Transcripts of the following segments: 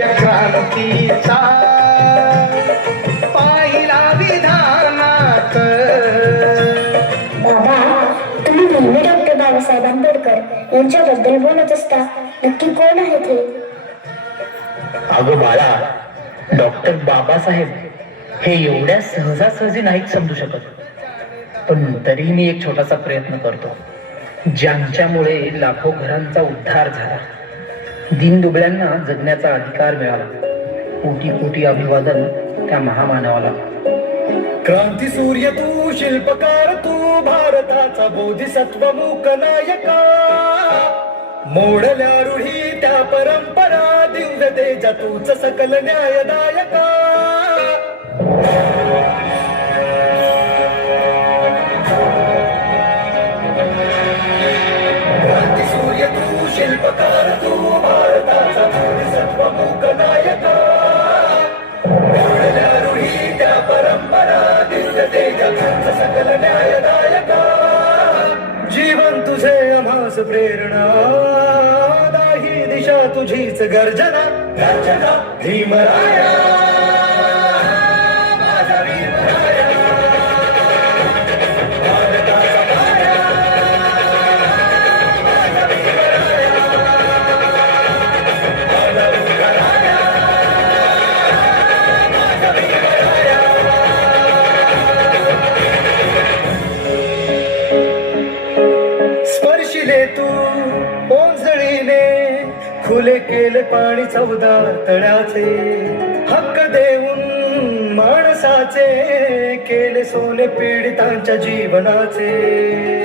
क्रांतीचा पाहिला विधानात. बाबा, तुम्ही नेहमी डॉक्टर बाबासाहेब आंबेडकर यांच्याबद्दल बोलत असता. नक्की कोण आहेत हे? अगं बाळा, डॉक्टर बाबासाहेब हे एवढ्या सहजासहजी नाहीत समजू शकत, पण तरीही मी एक छोटासा प्रयत्न करतो. ज्यांच्यामुळे लाखो घरांचा उद्धार झाला, दीनदुबळ्यांना जगण्याचा अधिकार मिळाला. कोटी कोटी अभिवादन त्या महामानवाला. क्रांती सूर्य तू, शिल्पकार तू, भारताचा बोधिसत्व मूक नायका. मोडल्या रूढी त्या परंपरा, दिव्य तेजा तूच सकल न्यायदायका. क्रांती सूर्य तू, शिल्पकार तू, भारताचा बोधिसत्व मूक नायका. मोडल्या रूढी त्या परंपरा, दिव्य तेजा तूच सकल न्यायदायका. जीवन तुझे आम्हास प्रेरणा, दाही दिशा तुझीच गर्जना. गर्जना भीमराया, माझा भीमराया. भारताचा पाया, माझा भीमराया. माझा भीमराया, माझा भीमराया. स्पर्शिले तू ओंजळीने, खुले केले पाणी 14 तळ्याचे. हक्क देऊन माणसाचे, केले सोने पीडितांच्या जीवनाचे.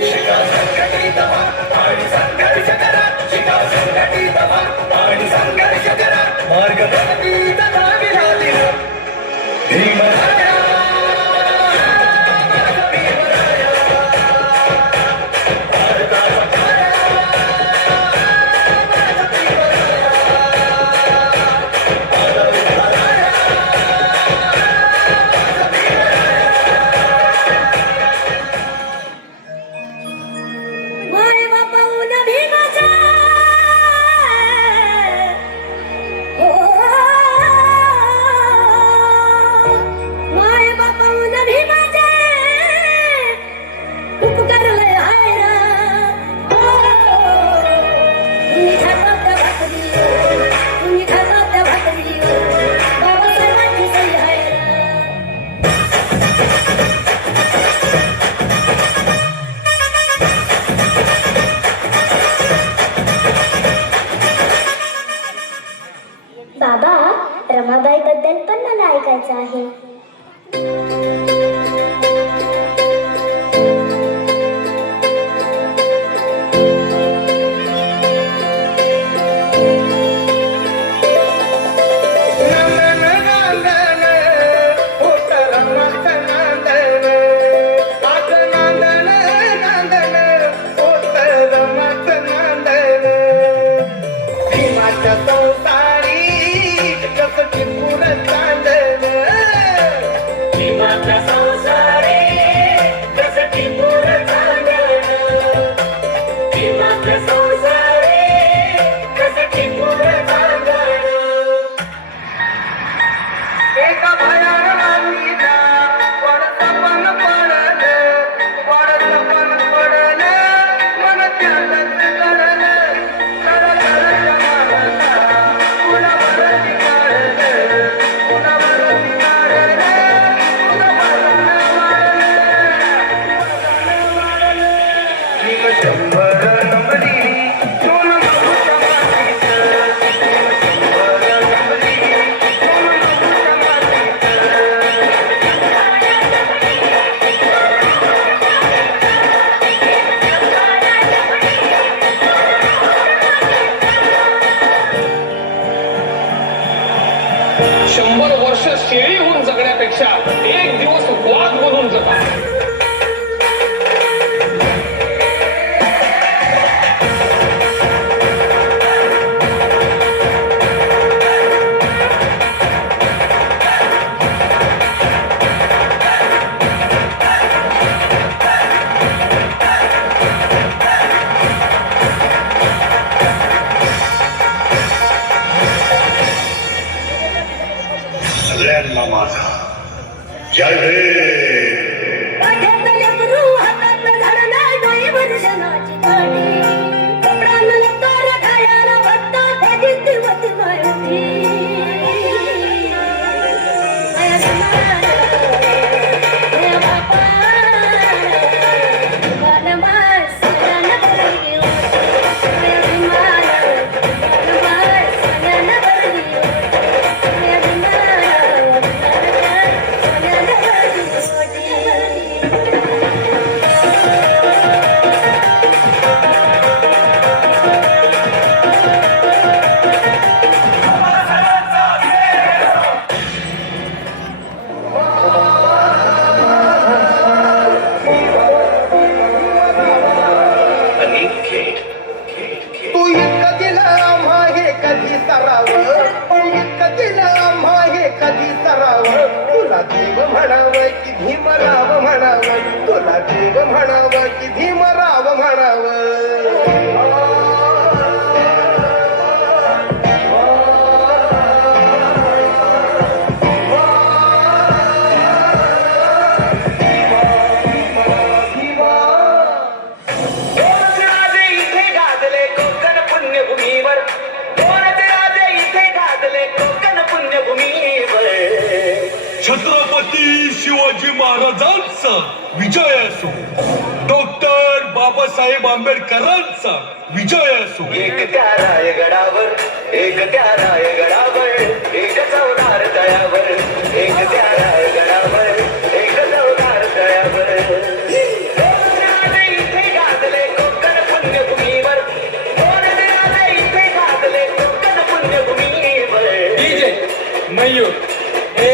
शिका संघटित व्हा आणि संघर्ष करा. शिका संघटित व्हा आणि संघर्ष करा. मार्ग प्रगतीत जाविला दिला भीमराया. माझा भीमराया. भारताचा पाया, माझा भीमराया. माझा भीमराया, माझा भीमराया. माय बापाऊन भीमाचा, ओ, माय बापाऊन भीमाचा उपकारलंय हायरा. तुम्ही खातात त्या भाकरी, तुम्ही खातात त्या भाकरी, बाबासाहेबांची सही हायरा. बाबा, रमाबाई बद्दल पण मला ऐकायचं आहे. नंदन नंदन होत रमत नंदन. आज नंदन नंदन होत रमत नंदन. भीमाच्या संसारी जस टिपूर चांदन. भीमाच्या संसारी जस टिपूर चांदन. भीमाच्या संसारी जस टिपूर चांदन. एका भयानीला पडत पण पडलं, पडत पण पडलं, मन त्यातच कळलं. कळकळच्या मानसा कुणावरती काढलं, कुणावरती काढलं, कुणावरनं वाढलं. भीम 100 नंबरी, दोन नंबरच्या मातीचं. भीम 100 नंबरी, दोन नंबरच्या मातीचं. शंभर वर्ष शेळी होऊन जगण्यापेक्षा एक दिवस वाघ बनून जगा. त्र्यांना माझा जय भीम. पाठ्यातलं लेकरू हातातलं झाडं नाही डोईवर शनाची काठी. कपड्यानं लतार खायला भत्ता त्याची दिवस माहिती. माया समाना, माया बापा, बालमास सगळ्यांना बरली होती. माया विमाना, बालमास सगळ्यांना बरली होती. माया विमाना, बालमास सगळ्यांना बरली होती. अनेक खेळ खेळ खेळ तू इतकं दिलं आम्हा हे कधी सरावं, तू इतकं दिलं आम्हा हे कधी सरावं. तुला देव म्हणावं की भीमराव म्हणावं, तुला देव म्हणावं की भीमराव राजे इथे गाजले कोकण पुण्यभूमीवर. राजे इथे गाजले कोकण पुण्यभूमीवर. छत्रपती शिवाजी महाराजांचा विजय असो, डॉक्टर बाबासाहेब आंबेडकरांचा विजय असो. एक त्या रायगडावर, एक त्या रायगडावर, एक चौदार तळ्यावर. एक त्या रायगडावर, एक चौदार तळ्यावर. राजे इथे गाजले कोकण पुण्यभूमीवर. राजे इथे गाजले कोकण पुण्यभूमीवर. डीजे मयूर हे